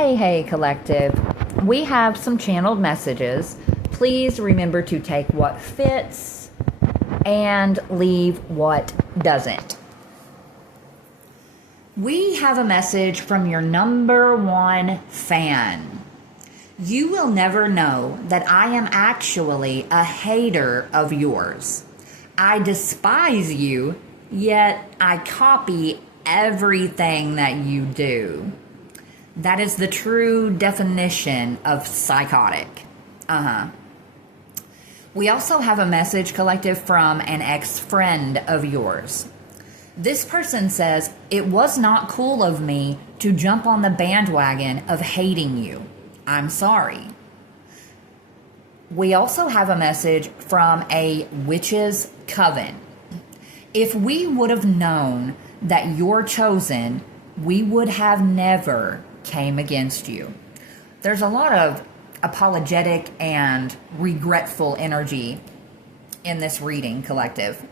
Hey, collective. We have some channeled messages. Please remember to take what fits and leave what doesn't. We have a message from your number one fan. You will never know that I am actually a hater of yours. I despise you, yet I copy everything that you do. That is the true definition of psychotic. We also have a message, collective, from an ex-friend of yours. This person says, it was not cool of me to jump on the bandwagon of hating you. I'm sorry. We also have a message from a witch's coven. If we would have known that you're chosen, we would have never came against you. There's a lot of apologetic and regretful energy in this reading, collective.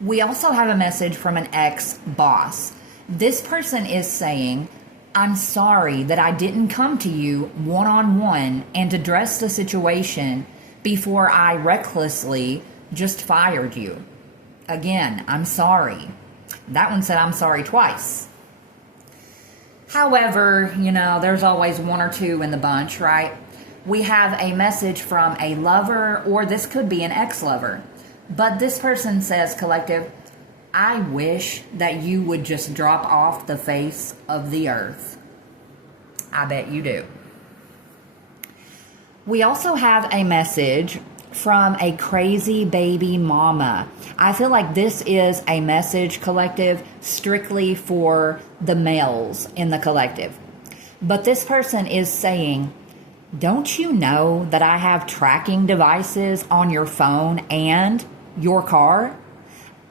We also have a message from an ex-boss. This person is saying, I'm sorry that I didn't come to you one-on-one and address the situation before I recklessly just fired you. Again, I'm sorry. That one said I'm sorry twice. However, there's always one or two in the bunch, right? We have a message from a lover, or this could be an ex-lover. But this person says, collective, I wish that you would just drop off the face of the earth. I bet you do. We also have a message from a crazy baby mama. I feel like this is a message, collective, strictly for the males in the collective. But this person is saying, don't you know that I have tracking devices on your phone and your car?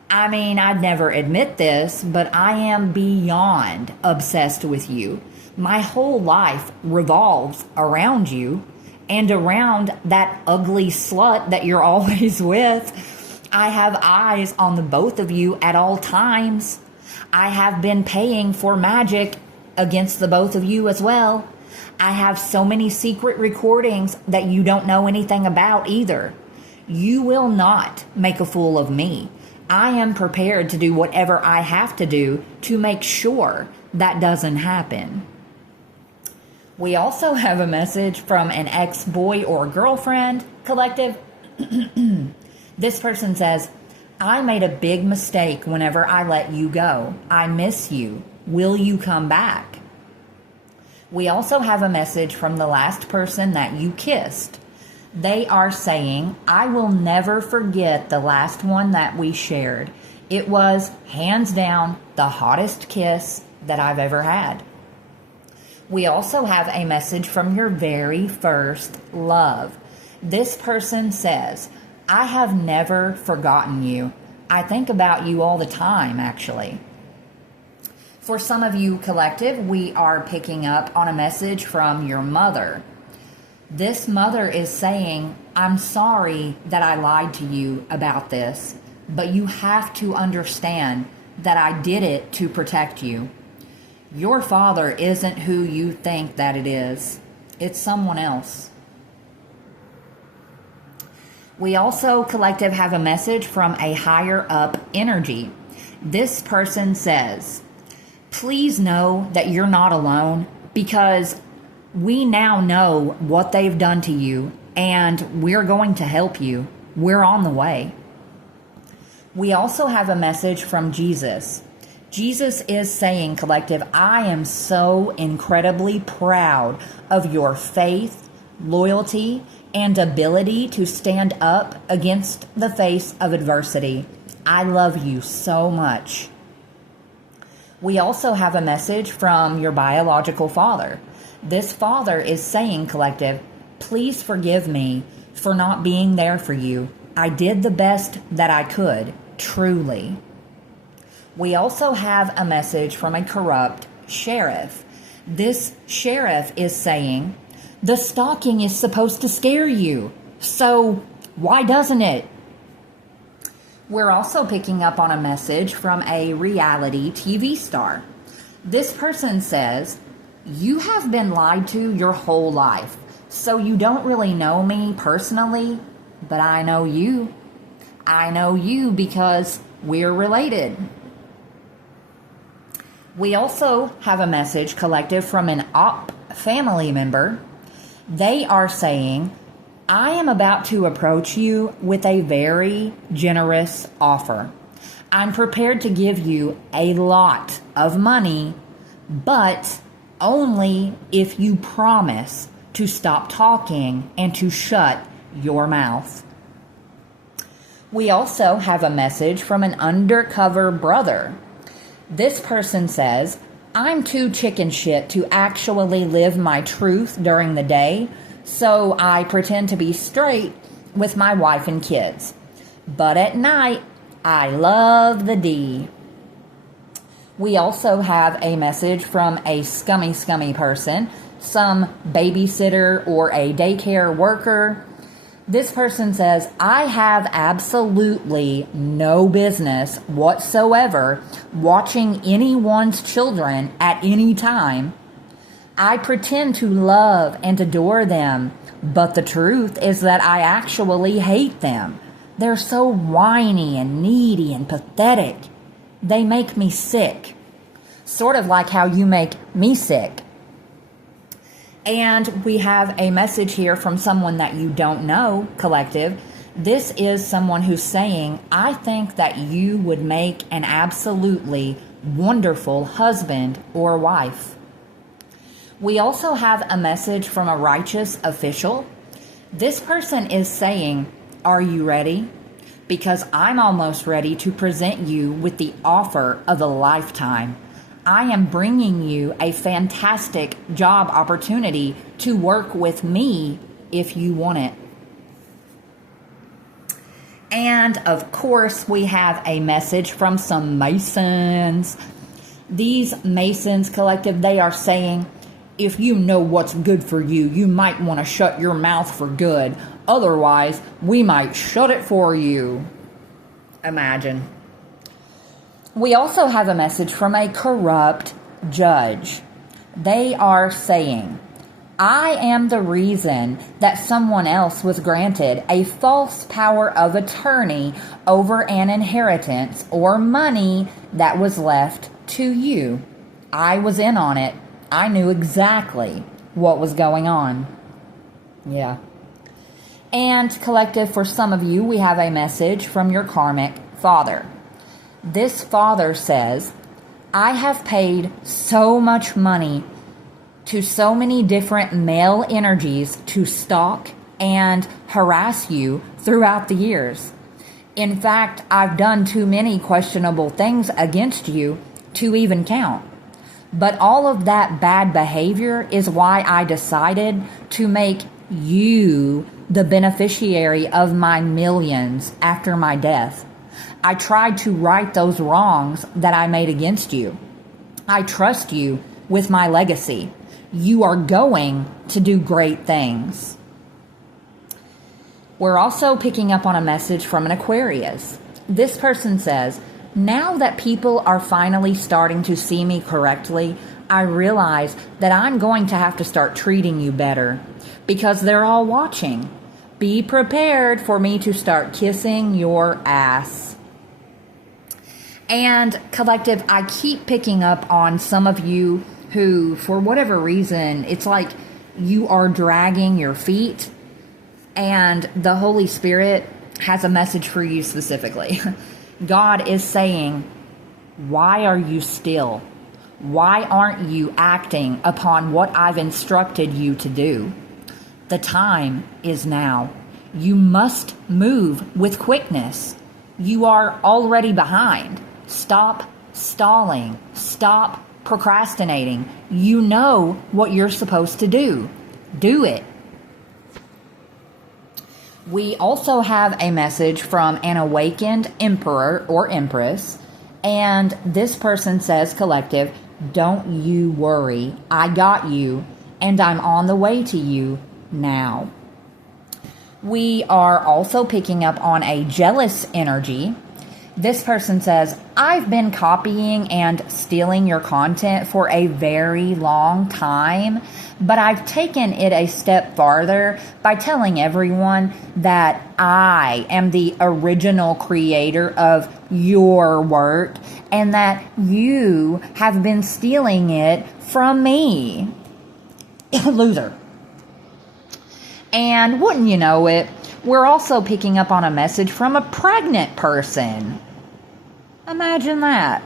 I mean, I'd never admit this, but I am beyond obsessed with you. My whole life revolves around you and around that ugly slut that you're always with. I have eyes on the both of you at all times. I have been paying for magic against the both of you as well. I have so many secret recordings that you don't know anything about either. You will not make a fool of me. I am prepared to do whatever I have to do to make sure that doesn't happen. We also have a message from an ex-boy or girlfriend, collective. This person says, I made a big mistake whenever I let you go. I miss you. Will you come back? We also have a message from the last person that you kissed. They are saying, I will never forget the last one that we shared. It was, hands down, the hottest kiss that I've ever had. We also have a message from your very first love. This person says, I have never forgotten you. I think about you all the time, actually. For some of you, collective, we are picking up on a message from your mother. This mother is saying, I'm sorry that I lied to you about this, but you have to understand that I did it to protect you. Your father isn't who you think that it is. It's someone else. We also, collective, have a message from a higher up energy. This person says, please know that you're not alone, because we now know what they've done to you and we're going to help you. We're on the way. We also have a message from Jesus. Jesus is saying, collective, I am so incredibly proud of your faith, loyalty, and ability to stand up against the face of adversity. I love you so much. We also have a message from your biological father. This father is saying, collective, please forgive me for not being there for you. I did the best that I could, truly. We also have a message from a corrupt sheriff. This sheriff is saying, the stalking is supposed to scare you, so why doesn't it? We're also picking up on a message from a reality TV star. This person says, You have been lied to your whole life. So you don't really know me personally, but I know you. I know you because we're related. We also have a message collective from an op family member. They are saying, I am about to approach you with a very generous offer. I'm prepared to give you a lot of money, but only if you promise to stop talking and to shut your mouth. We also have a message from an undercover brother. This person says, I'm too chicken shit to actually live my truth during the day, so I pretend to be straight with my wife and kids. But at night, I love the D. We also have a message from a scummy person, some babysitter or a daycare worker. This person says, I have absolutely no business whatsoever watching anyone's children at any time. I pretend to love and adore them, but the truth is that I actually hate them. They're so whiny and needy and pathetic. They make me sick. Sort of like how you make me sick. And we have a message here from someone that you don't know, collective. This is someone who's saying, I think that you would make an absolutely wonderful husband or wife. We also have a message from a righteous official. This person is saying, are you ready? Because I'm almost ready to present you with the offer of a lifetime. I am bringing you a fantastic job opportunity to work with me if you want it. And of course, we have a message from some Masons. These Masons collective, they are saying, if you know what's good for you, you might want to shut your mouth for good. Otherwise, we might shut it for you. Imagine. We also have a message from a corrupt judge. They are saying, I am the reason that someone else was granted a false power of attorney over an inheritance or money that was left to you. I was in on it. I knew exactly what was going on. Yeah. And collective, for some of you, we have a message from your karmic father. This father says, I have paid so much money to so many different male energies to stalk and harass you throughout the years. In fact, I've done too many questionable things against you to even count. But all of that bad behavior is why I decided to make you the beneficiary of my millions after my death. I tried to right those wrongs that I made against you. I trust you with my legacy. You are going to do great things. We're also picking up on a message from an Aquarius. This person says, now that people are finally starting to see me correctly, I realize that I'm going to have to start treating you better because they're all watching. Be prepared for me to start kissing your ass. And collective, I keep picking up on some of you who, for whatever reason, it's like you are dragging your feet, and the Holy Spirit has a message for you specifically. God is saying, why are you still? Why aren't you acting upon what I've instructed you to do? The time is now. You must move with quickness. You are already behind. Stop stalling. Stop procrastinating. You know what you're supposed to do. Do it. We also have a message from an awakened emperor or empress, and this person says, collective, don't you worry. I got you, and I'm on the way to you now. We are also picking up on a jealous energy. This person says, I've been copying and stealing your content for a very long time, but I've taken it a step farther by telling everyone that I am the original creator of your work and that you have been stealing it from me. Loser. And wouldn't you know it, we're also picking up on a message from a pregnant person. Imagine that.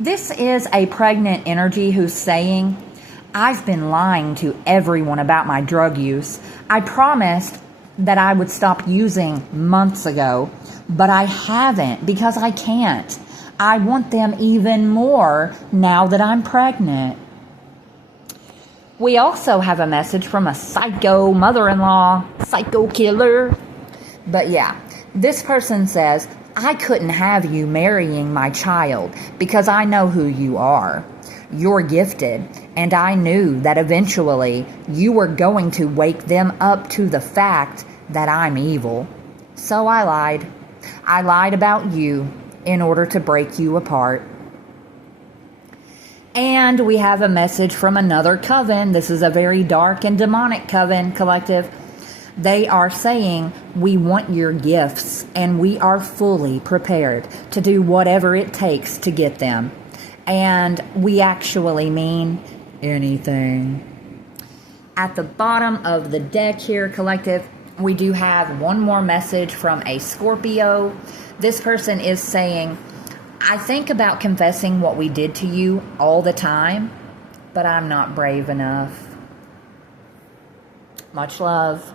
This is a pregnant energy who's saying, I've been lying to everyone about my drug use. I promised that I would stop using months ago, but I haven't because I can't. I want them even more now that I'm pregnant. We also have a message from a psycho mother-in-law, psycho killer. But yeah, this person says, I couldn't have you marrying my child because I know who you are. You're gifted, and I knew that eventually you were going to wake them up to the fact that I'm evil. So I lied. I lied about you in order to break you apart. And we have a message from another coven. This is a very dark and demonic coven collective. They are saying, we want your gifts and we are fully prepared to do whatever it takes to get them. And we actually mean anything. At the bottom of the deck here, collective, we do have one more message from a Scorpio. This person is saying, I think about confessing what we did to you all the time, but I'm not brave enough. Much love.